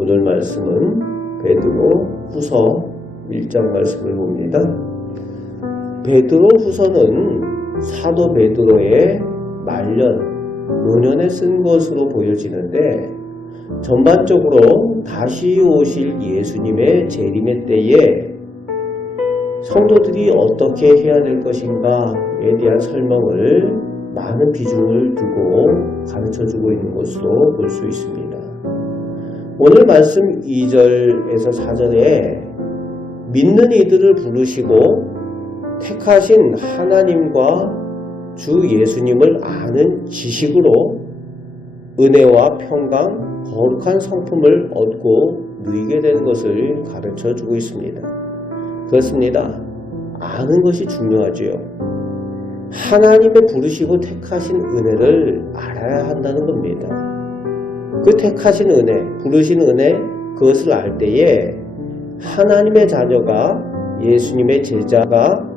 오늘 말씀은 베드로 후서 1장 말씀을 봅니다. 베드로 후서는 사도 베드로의 말년, 노년에 쓴 것으로 보여지는데 전반적으로 다시 오실 예수님의 재림의 때에 성도들이 어떻게 해야 될 것인가에 대한 설명을 많은 비중을 두고 가르쳐주고 있는 것으로 볼 수 있습니다. 오늘 말씀 2절에서 4절에 믿는 이들을 부르시고 택하신 하나님과 주 예수님을 아는 지식으로 은혜와 평강, 거룩한 성품을 얻고 누리게 되는 것을 가르쳐주고 있습니다. 그렇습니다. 아는 것이 중요하지요. 하나님의 부르시고 택하신 은혜를 알아야 한다는 겁니다. 그 택하신 은혜, 부르신 은혜, 그것을 알 때에 하나님의 자녀가, 예수님의 제자가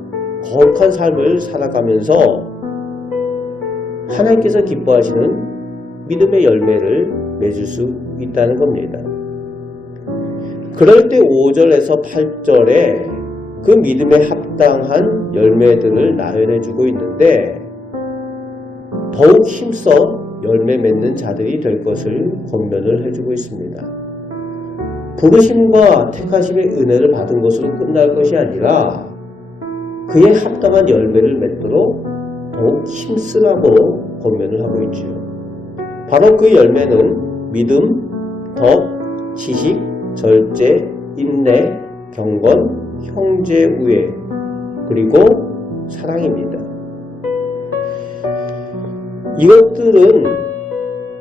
거룩한 삶을 살아가면서 하나님께서 기뻐하시는 믿음의 열매를 맺을 수 있다는 겁니다. 그럴 때 5절에서 8절에 그 믿음에 합당한 열매들을 나열해주고 있는데 더욱 힘써 열매 맺는 자들이 될 것을 권면을 해주고 있습니다. 부르심과 택하심의 은혜를 받은 것으로 끝날 것이 아니라 그에 합당한 열매를 맺도록 더욱 힘쓰라고 권면을 하고 있죠. 바로 그 열매는 믿음, 덕, 지식, 절제, 인내, 경건, 형제 우애, 그리고 사랑입니다. 이것들은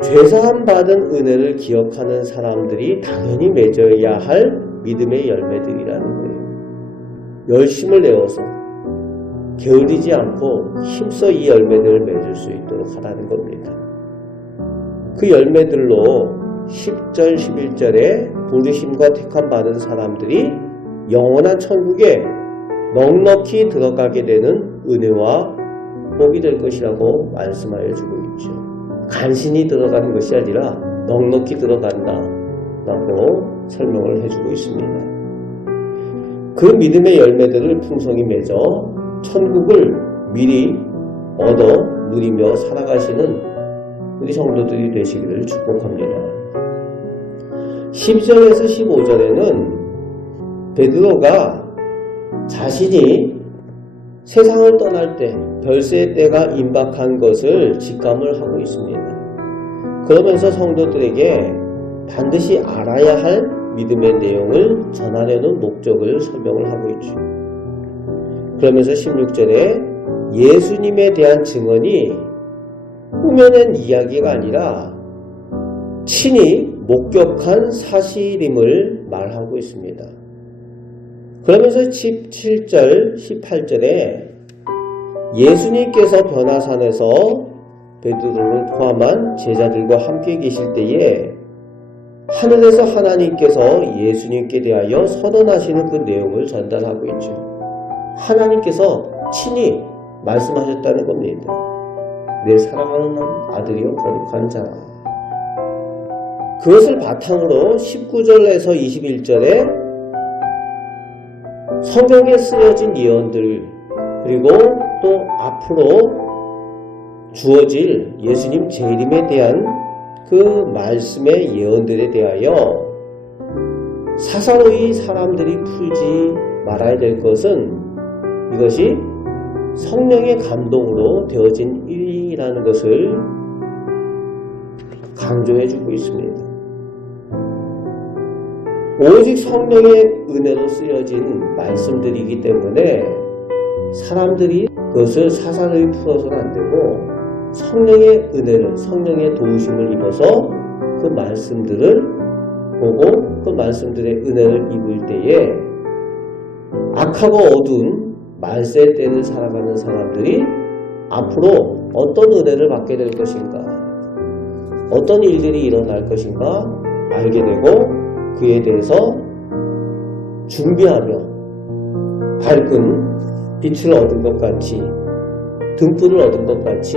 죄사함 받은 은혜를 기억하는 사람들이 당연히 맺어야 할 믿음의 열매들이라는 거예요. 열심을 내어서 게으르지 않고 힘써 이 열매들을 맺을 수 있도록 하라는 겁니다. 그 열매들로 10절, 11절에 부르심과 택함 받은 사람들이 영원한 천국에 넉넉히 들어가게 되는 은혜와 복이 될 것이라고 말씀하여 주고 있죠. 간신히 들어가는 것이 아니라 넉넉히 들어간다 라고 설명을 해주고 있습니다. 그 믿음의 열매들을 풍성히 맺어 천국을 미리 얻어 누리며 살아가시는 우리 성도들이 되시기를 축복합니다. 12절에서 15절에는 베드로가 자신이 세상을 떠날 때 별세의 때가 임박한 것을 직감을 하고 있습니다. 그러면서 성도들에게 반드시 알아야 할 믿음의 내용을 전하려는 목적을 설명을 하고 있죠. 그러면서 16절에 예수님에 대한 증언이 꾸며낸 이야기가 아니라 친히 목격한 사실임을 말하고 있습니다. 그러면서 17절, 18절에 예수님께서 변화산에서 베드로를 포함한 제자들과 함께 계실 때에 하늘에서 하나님께서 예수님께 대하여 선언하시는 그 내용을 전달하고 있죠. 하나님께서 친히 말씀하셨다는 겁니다. 내 사랑하는 아들이여 거룩한 자라. 그것을 바탕으로 19절에서 21절에 성경에 쓰여진 예언들, 그리고 또 앞으로 주어질 예수님 재림에 대한 그 말씀의 예언들에 대하여 사사로이 사람들이 풀지 말아야 될 것은 이것이 성령의 감동으로 되어진 일이라는 것을 강조해주고 있습니다. 오직 성령의 은혜로 쓰여진 말씀들이기 때문에 사람들이 그것을 사사로이 풀어서는 안 되고 성령의 은혜를, 성령의 도우심을 입어서 그 말씀들을 보고 그 말씀들의 은혜를 입을 때에 악하고 어두운 말세 때를 살아가는 사람들이 앞으로 어떤 은혜를 받게 될 것인가, 어떤 일들이 일어날 것인가 알게 되고 그에 대해서 준비하며 밝은 빛을 얻은 것 같이, 등불을 얻은 것 같이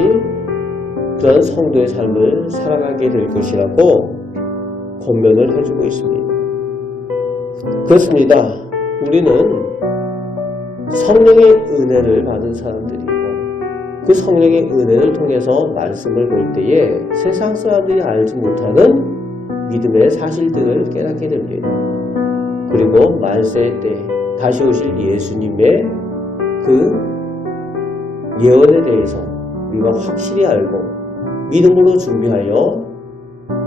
그런 성도의 삶을 살아가게 될 것이라고 권면을 해주고 있습니다. 그렇습니다. 우리는 성령의 은혜를 받은 사람들이고 그 성령의 은혜를 통해서 말씀을 볼 때에 세상 사람들이 알지 못하는 믿음의 사실들을 깨닫게 됩니다. 그리고 만세의 때 다시 오실 예수님의 그 예언에 대해서 우리가 확실히 알고 믿음으로 준비하여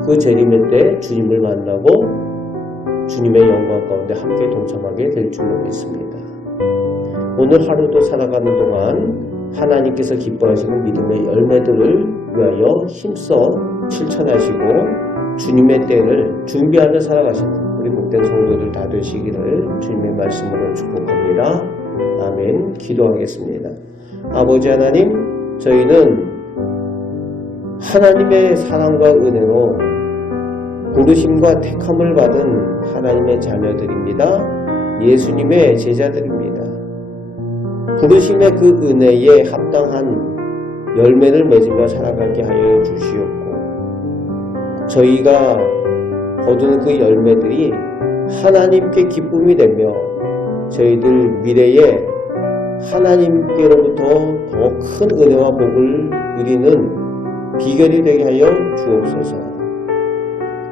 그 재림의 때 주님을 만나고 주님의 영광 가운데 함께 동참하게 될 줄로 믿습니다. 오늘 하루도 살아가는 동안 하나님께서 기뻐하시는 믿음의 열매들을 위하여 힘써 실천하시고 주님의 때를 준비하며 살아가시는 우리 복된 성도들 다 되시기를 주님의 말씀으로 축복합니다. 아멘. 기도하겠습니다. 아버지 하나님, 저희는 하나님의 사랑과 은혜로 부르심과 택함을 받은 하나님의 자녀들입니다. 예수님의 제자들입니다. 부르심의 그 은혜에 합당한 열매를 맺으며 살아가게 하여 주시옵고 저희가 거두는 그 열매들이 하나님께 기쁨이 되며 저희들 미래에 하나님께로부터 더 큰 은혜와 복을 누리는 비결이 되게 하여 주옵소서.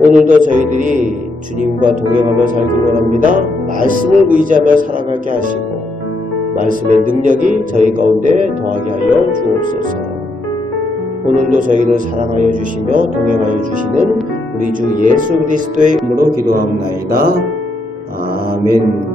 오늘도 저희들이 주님과 동행하며 살길 원합니다. 말씀을 의지하며 살아가게 하시고 말씀의 능력이 저희 가운데 더하게 하여 주옵소서. 오늘도 저희를 사랑하여 주시며 동행하여 주시는 우리 주 예수 그리스도의 이름으로 기도합나이다. 아멘.